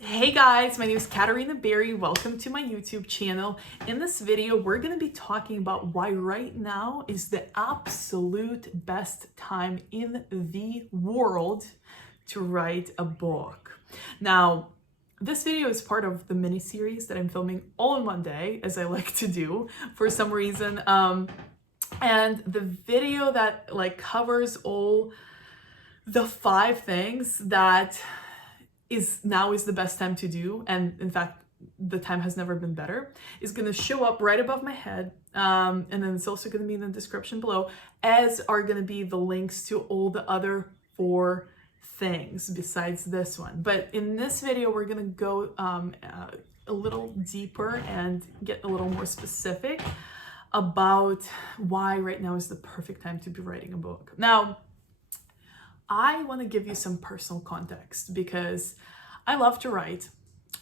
Hey guys, my name is Katarina Berry. Welcome to my YouTube channel. In this video, we're going to be talking about why right now is the absolute best time in the world to write a book. Now, this video is part of the mini series that I'm filming all in one day, as I like to do for some reason. And the video that covers all the 5 things that is the best time to do, and in fact the time has never been better, is going to show up right above my head, and then it's also going to be in the description below, as are going to be the links to all the other 4 things besides this one. But in this video we're going to go a little deeper and get a little more specific about why right now is the perfect time to be writing a book. Now, I want to give you some personal context because I love to write.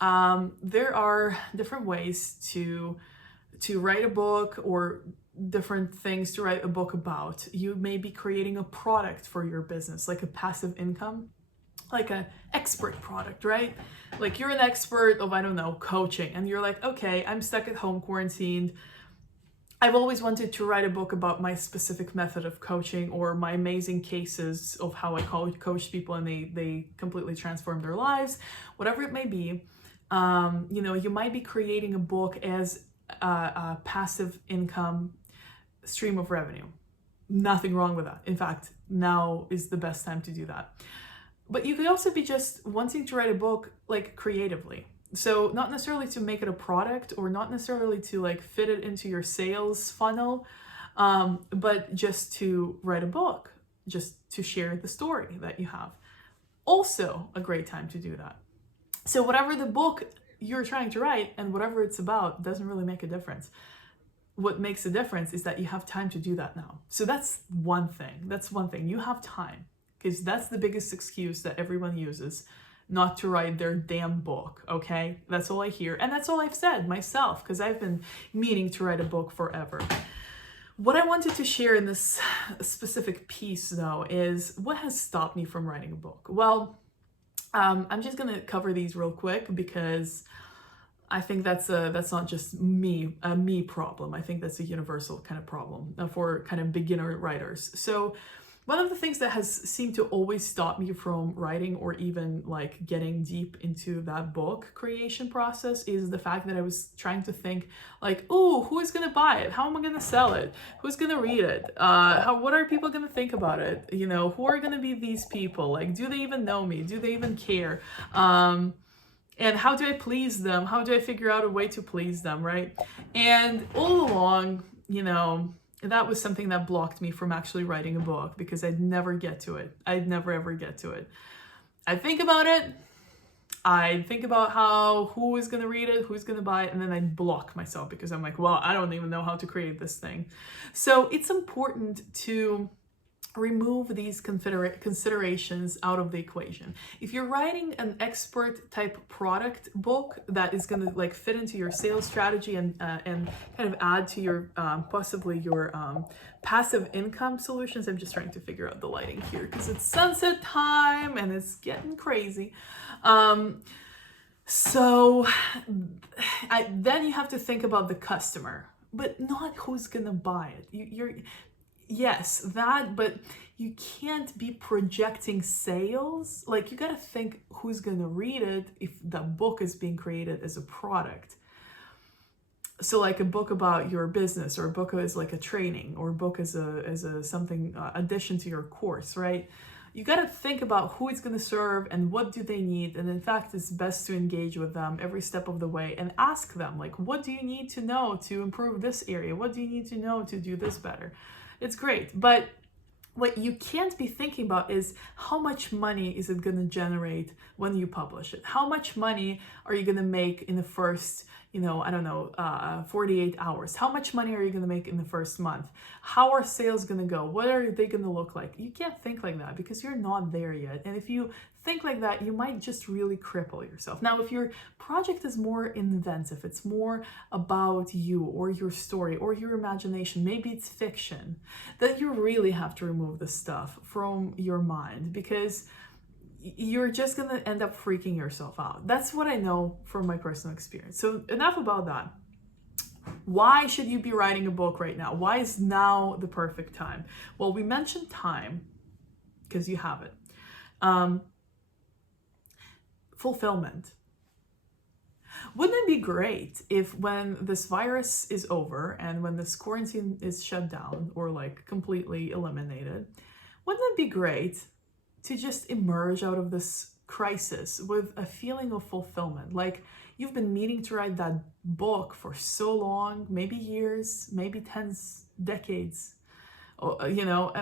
There are different ways to write a book, or different things to write a book about. You may be creating a product for your business, like a passive income, like an expert product, right? Like you're an expert of, I don't know, coaching, and you're like, okay, I'm stuck at home quarantined. I've always wanted to write a book about my specific method of coaching, or my amazing cases of how I coach people and they completely transform their lives, whatever it may be. You might be creating a book as a passive income stream of revenue. Nothing wrong with that. In fact, now is the best time to do that. But you could also be just wanting to write a book like creatively. So not necessarily to make it a product, or not necessarily to fit it into your sales funnel, but just to write a book, just to share the story that you have. Also a great time to do that. So whatever the book you're trying to write and whatever it's about doesn't really make a difference. What makes a difference is that you have time to do that now. So that's one thing. You have time, because that's the biggest excuse that everyone uses not to write their damn book, okay? That's all I hear, and that's all I've said myself, because I've been meaning to write a book forever. What I wanted to share in this specific piece, though, is what has stopped me from writing a book. Well, I'm just gonna cover these real quick, because I think that's not just a me problem. I think that's a universal kind of problem for kind of beginner writers. So one of the things that has seemed to always stop me from writing, or even getting deep into that book creation process, is the fact that I was trying to think oh, who is going to buy it? How am I going to sell it? Who's going to read it? What are people going to think about it? Who are going to be these people? Do they even know me? Do they even care? And how do I please them? How do I figure out a way to please them, right? And all along, that was something that blocked me from actually writing a book, because I'd never get to it. I'd never ever get to it. I'd think about it. I'd think about who is going to read it, who's going to buy it, and then I'd block myself, because I'm like, well, I don't even know how to create this thing. So it's important to remove these considerations out of the equation. If you're writing an expert type product book that is going to fit into your sales strategy and kind of add to your possibly your passive income solutions. I'm just trying to figure out the lighting here, because it's sunset time and it's getting crazy. So then you have to think about the customer, but not who's gonna buy it. Yes, that, but you can't be projecting sales. You gotta think who's gonna read it if the book is being created as a product. So a book about your business, or a book as a training, or a book as a something addition to your course, right? You gotta think about who it's gonna serve and what do they need. And in fact, it's best to engage with them every step of the way and ask them, what do you need to know to improve this area? What do you need to know to do this better? It's great, but what you can't be thinking about is how much money is it going to generate when you publish it? How much money are you going to make in the first, 48 hours? How much money are you going to make in the first month? How are sales going to go? What are they going to look like? You can't think like that, because you're not there yet. And if you think like that, you might just really cripple yourself. Now, if your project is more inventive, it's more about you or your story or your imagination, maybe it's fiction, then you really have to remove the stuff from your mind, because you're just going to end up freaking yourself out. That's what I know from my personal experience. So enough about that. Why should you be writing a book right now? Why is now the perfect time? Well, we mentioned time because you have it. Fulfillment. Wouldn't it be great if when this virus is over and when this quarantine is shut down or like completely eliminated, wouldn't it be great to just emerge out of this crisis with a feeling of fulfillment? Like you've been meaning to write that book for so long, maybe years, maybe tens, decades, or, you know,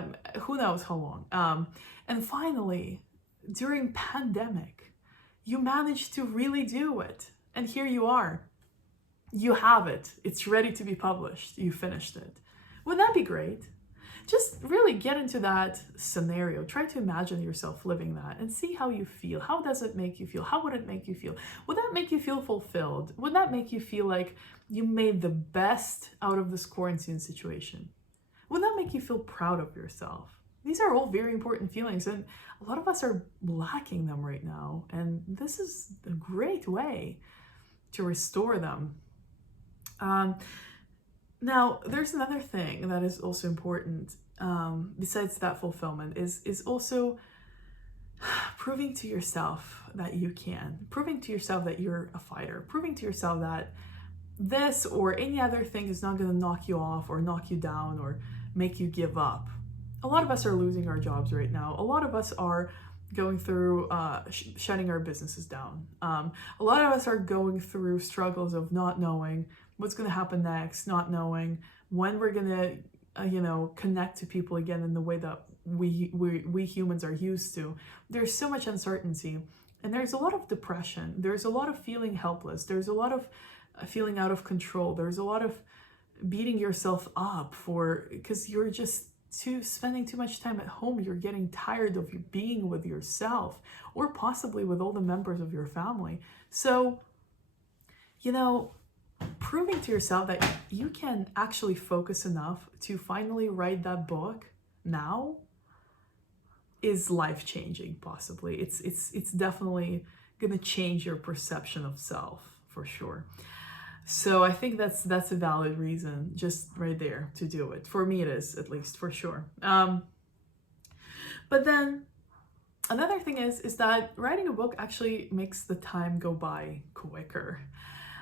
who knows how long. And finally, during pandemic, you managed to really do it. And here you are. You have it. It's ready to be published. You finished it. Wouldn't that be great? Just really get into that scenario. Try to imagine yourself living that and see how you feel. How does it make you feel? How would it make you feel? Would that make you feel fulfilled? Would that make you feel like you made the best out of this quarantine situation? Would that make you feel proud of yourself? These are all very important feelings, and a lot of us are lacking them right now. And this is a great way to restore them. Now, there's another thing that is also important, besides that fulfillment, is also proving to yourself that you can, proving to yourself that you're a fighter, proving to yourself that this or any other thing is not going to knock you off or knock you down or make you give up. A lot of us are losing our jobs right now. A lot of us are going through shutting our businesses down. A lot of us are going through struggles of not knowing what's going to happen next, not knowing when we're going to, connect to people again in the way that we humans are used to. There's so much uncertainty, and there's a lot of depression. There's a lot of feeling helpless. There's a lot of feeling out of control. There's a lot of beating yourself up because you're just spending too much time at home. You're getting tired of being with yourself or possibly with all the members of your family. So, proving to yourself that you can actually focus enough to finally write that book now is life-changing, possibly. It's definitely going to change your perception of self, for sure. So I think that's a valid reason, just right there, to do it. For me, it is, at least, for sure. But then another thing is that writing a book actually makes the time go by quicker.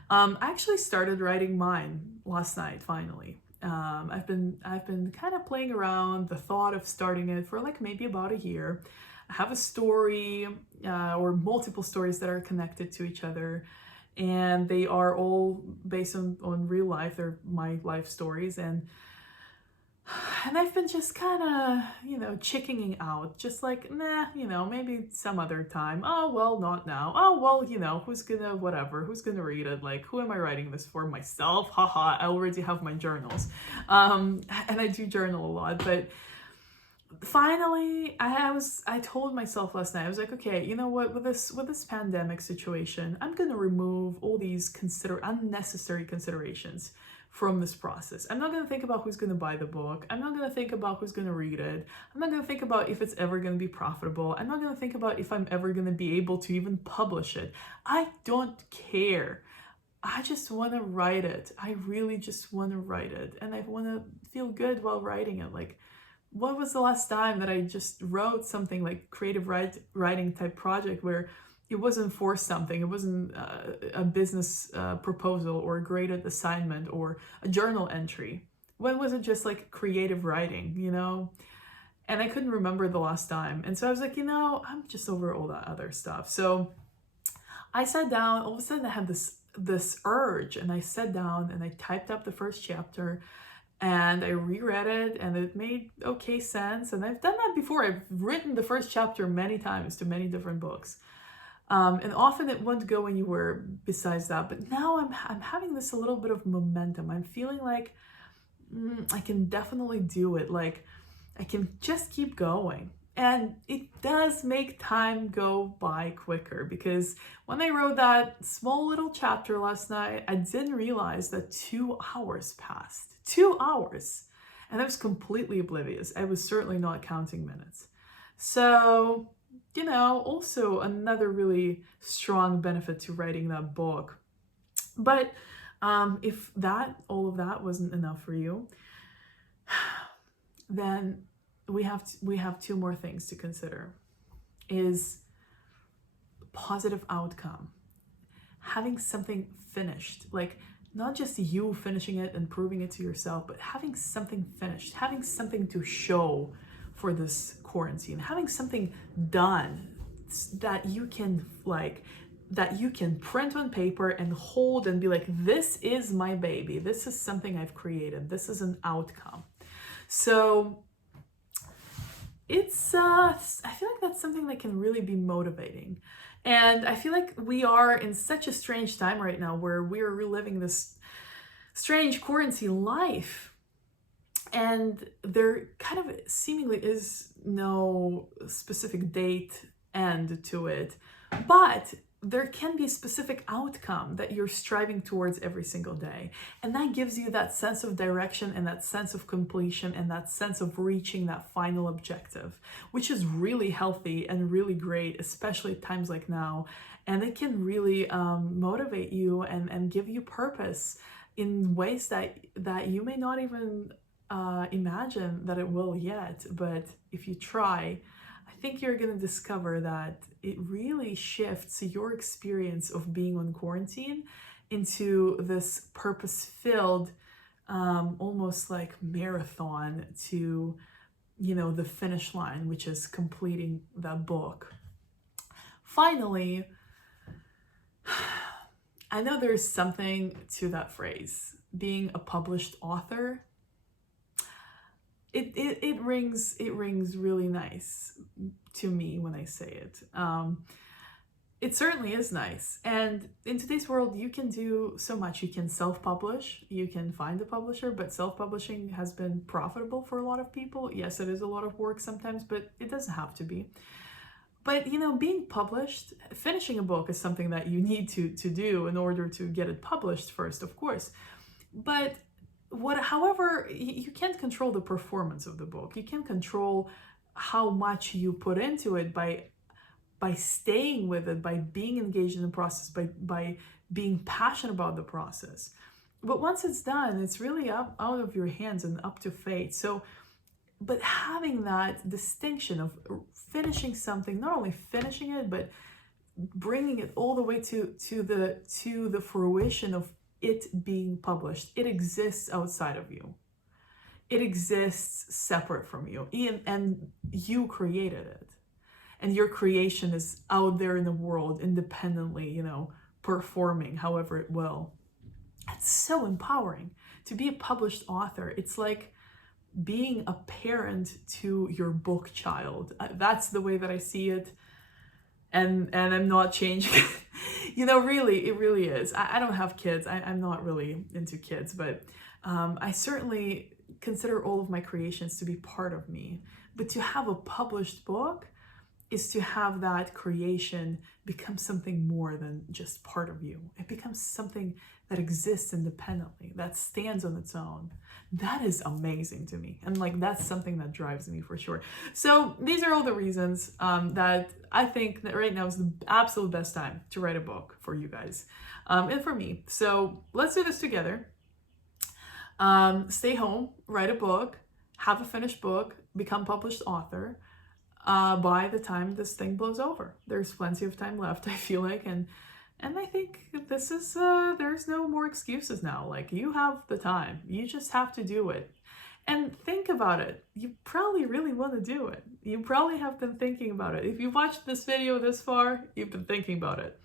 I actually started writing mine last night, finally. I've been kind of playing around the thought of starting it for like maybe about a year. I have a story or multiple stories that are connected to each other. And they are all based on real life. They're my life stories. And I've been just kind of, chickening out. Just like, nah, maybe some other time. Oh, well, not now. Oh, well, who's gonna read it? Like, who am I writing this for? Myself? Haha, I already have my journals. And I do journal a lot, but finally, I told myself last night, I was like, okay, you know what, with this pandemic situation, I'm going to remove all these unnecessary considerations from this process. I'm not going to think about who's going to buy the book. I'm not going to think about who's going to read it. I'm not going to think about if it's ever going to be profitable. I'm not going to think about if I'm ever going to be able to even publish it. I don't care. I just want to write it. I really just want to write it. And I want to feel good while writing it. Like, what was the last time that I just wrote something like creative writing type project where it wasn't for something, it wasn't a business proposal or a graded assignment or a journal entry? When was it just like creative writing, And I couldn't remember the last time. And so I was like, I'm just over all that other stuff. So I sat down, all of a sudden I had this urge, and I sat down and I typed up the first chapter. And I reread it, and it made okay sense. And I've done that before. I've written the first chapter many times to many different books. And often it won't go anywhere besides that. But now I'm having this a little bit of momentum. I'm feeling like I can definitely do it. Like I can just keep going. And it does make time go by quicker, because when I wrote that small little chapter last night, I didn't realize that 2 hours passed. 2 hours. And I was completely oblivious. I was certainly not counting minutes. So you know, also another really strong benefit to writing that book. But if all of that wasn't enough for you, then we have two more things to consider. Is positive outcome. Having something finished, like not just you finishing it and proving it to yourself, but having something finished, having something to show for this quarantine, having something done that you can print on paper and hold and be like, this is my baby, this is something I've created, this is an outcome. So it's I feel like that's something that can really be motivating. And I feel like we are in such a strange time right now where we are reliving this strange quarantine life. And there kind of seemingly is no specific date end to it, but there can be a specific outcome that you're striving towards every single day. And that gives you that sense of direction and that sense of completion and that sense of reaching that final objective, which is really healthy and really great, especially at times like now. And it can really motivate you and give you purpose in ways that you may not even imagine that it will yet. But if you try, I think you're going to discover that it really shifts your experience of being on quarantine into this purpose-filled, almost like marathon to, you know, the finish line, which is completing that book. Finally, I know there's something to that phrase, being a published author. It rings really nice to me when I say it. It certainly is nice. And in today's world, you can do so much. You can self-publish, you can find a publisher, but self-publishing has been profitable for a lot of people. Yes, it is a lot of work sometimes, but it doesn't have to be. But, you know, being published, finishing a book is something that you need to do in order to get it published first, of course. But however, you can't control the performance of the book. You can't control how much you put into it by staying with it, by being engaged in the process, by being passionate about the process. But once it's done, it's really out of your hands and up to fate. So, but having that distinction of finishing something, not only finishing it, but bringing it all the way to the fruition of it being published. It exists outside of you. It exists separate from you, and you created it. And your creation is out there in the world independently, you know, performing however it will. It's so empowering to be a published author. It's like being a parent to your book child. That's the way that I see it. And I'm not changing. You know, really, it really is. I don't have kids. I'm not really into kids, but I certainly consider all of my creations to be part of me. But to have a published book is to have that creation become something more than just part of you. It becomes something that exists independently, that stands on its own. That is amazing to me. And like, that's something that drives me for sure. So these are all the reasons that I think that right now is the absolute best time to write a book for you guys and for me. So let's do this together. Stay home, write a book, have a finished book, become published author. By the time this thing blows over. There's plenty of time left, I feel like, and I think this is there's no more excuses now. Like, you have the time. You just have to do it. And think about it. You probably really want to do it. You probably have been thinking about it. If you watched this video this far, you've been thinking about it.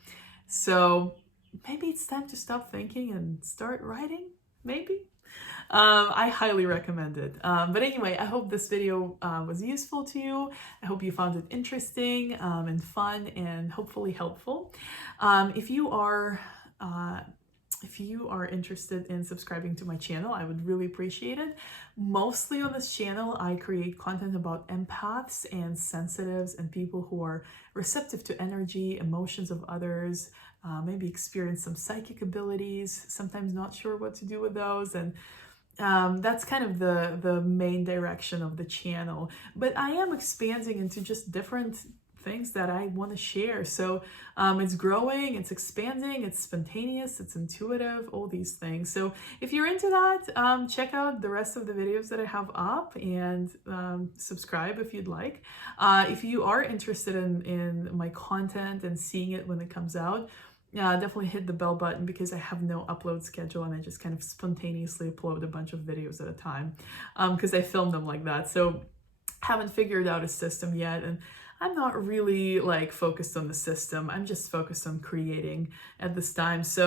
So maybe it's time to stop thinking and start writing, maybe? I highly recommend it. But anyway, I hope this video was useful to you. I hope you found it interesting and fun and hopefully helpful. If you are interested in subscribing to my channel, I would really appreciate it. Mostly on this channel, I create content about empaths and sensitives and people who are receptive to energy, emotions of others, maybe experience some psychic abilities, sometimes not sure what to do with those. And that's kind of the main direction of the channel. But I am expanding into just different things that I want to share. So it's growing, it's expanding, it's spontaneous, it's intuitive, all these things. So if you're into that, check out the rest of the videos that I have up, and subscribe if you'd like. If you are interested in my content and seeing it when it comes out, definitely hit the bell button, because I have no upload schedule and I just kind of spontaneously upload a bunch of videos at a time, because I film them like that. So haven't figured out a system yet, and I'm not really like focused on the system. I'm just focused on creating at this time. So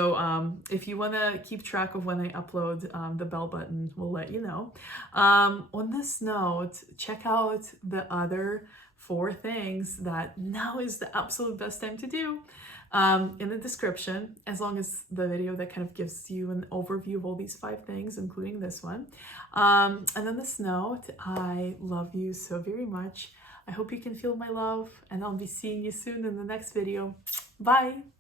if you want to keep track of when I upload, the bell button will let you know. On this note, check out the other 4 things that now is the absolute best time to do in the description, as long as the video that kind of gives you an overview of all these 5 things, including this one. And on this note, I love you so very much. I hope you can feel my love, and I'll be seeing you soon in the next video. Bye!